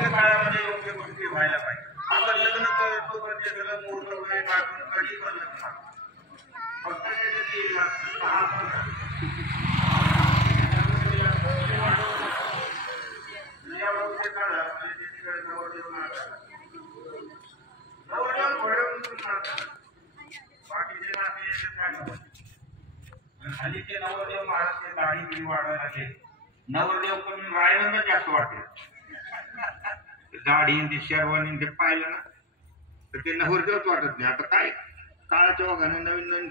योग्य काळामध्ये योग्य गोष्टी व्हायला पाहिजे. आपण लग्न करतो पण ते सगळं मुहूर्त वगैरे काढून कधी पण लग्न फक्त हल्लीचे नवरदेव महाराज दाढी बिडी वाढवायला लागले. नवरदेव पण रायवंच जास्त वाटते. दाढी शेरवानी ते पाहिलं ना तर ते नवरदेवच वाटत नाही. आता काय काळाच्या ओघाने नवीन नवीन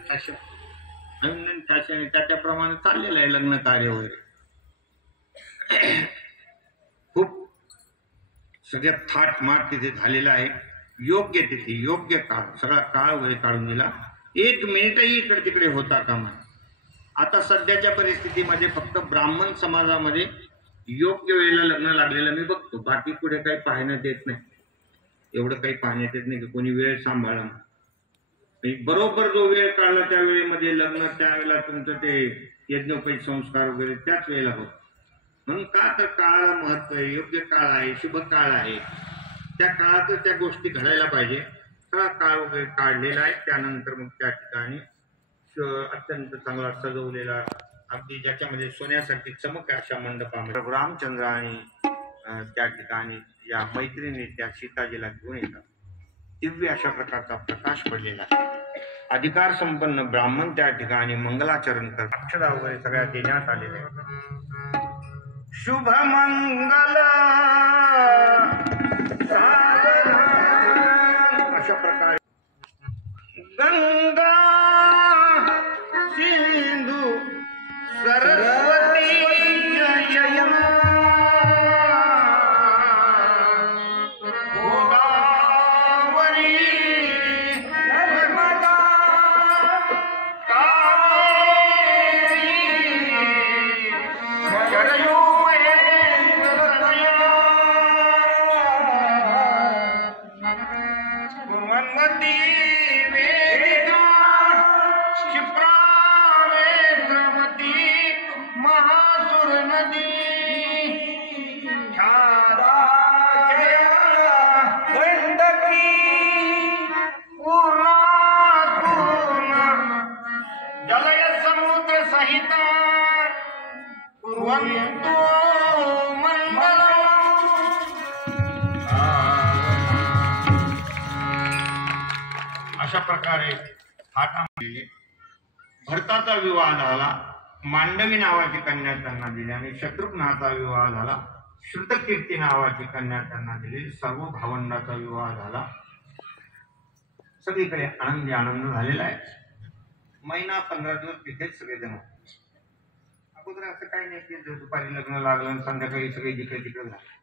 फॅशन त्याच्याप्रमाणे चाललेलं आहे लग्न कार्य वगैरे. खूप सगळ्यात थाट माट तिथे झालेला आहे. योग्य तिथे योग्य काळ सगळा काळ वगैरे काढून दिला. एक मिनिटही इकडे तिकडे होता कामा. आता सध्याच्या परिस्थितीमध्ये फक्त ब्राह्मण समाजामध्ये योग्य वेळेला लग्न लागलेलं मी बघतो. बाकी पुढे काही पाहण्यात येत नाही. एवढं काही पाहण्यात येत नाही की कोणी वेळ सांभाळा. बरोबर जो वेळ काढला त्या वेळेमध्ये लग्न, त्यावेळेला तुमचं ते यज्ञोपवीत संस्कार वगैरे त्याच वेळेला होत. म्हणून का तर काळाला महत्व आहे. योग्य काळ आहे, शुभ काळ आहे. त्या काळातच त्या गोष्टी घडायला पाहिजे. सगळा काळ वगैरे काढलेला आहे. त्यानंतर मग त्या ठिकाणी अत्यंत चांगला सजवलेला अगदी ज्याच्यामध्ये सोन्यासारखी चमक अशा मंडपामध्ये रामचंद्र आणि त्या ठिकाणी या मैत्रिणी त्या सीताजीला घेऊन येतात. दिव्य अशा प्रकारचा प्रकाश पडलेला आहे. अधिकार संपन्न ब्राह्मण त्या ठिकाणी मंगलाचरण करतात. अक्षरा वगैरे सगळ्या देण्यात आलेले आहे. शुभ मंगल अशा प्रकारे गंगा सिंधू सरस्वती यमुना गोदावरी नर्मदा कावेरी शरयू कुर्वन्वती वेदिका क्षिप्रा नेत्रवती महासुर नदी गंडकी पूर्णा जलय समुद्र सहित कुर्वन्तु अशा प्रकारे थाटामध्ये भरताचा विवाह झाला. मांडवी नावाची कन्या त्यांना दिली आणि शत्रुघ्नाचा विवाह झाला. श्रुतकीर्ती नावाची कन्या त्यांना दिली. सर्व भावंडाचा विवाह झाला. सगळीकडे आनंदी आनंद झालेला आहे. महिना 15 दिवस तिथेच सगळे जण. अगोदर असं काही नाही की दुपारी लग्न लागलं संध्याकाळी सगळे जिकडे तिकडे झाले.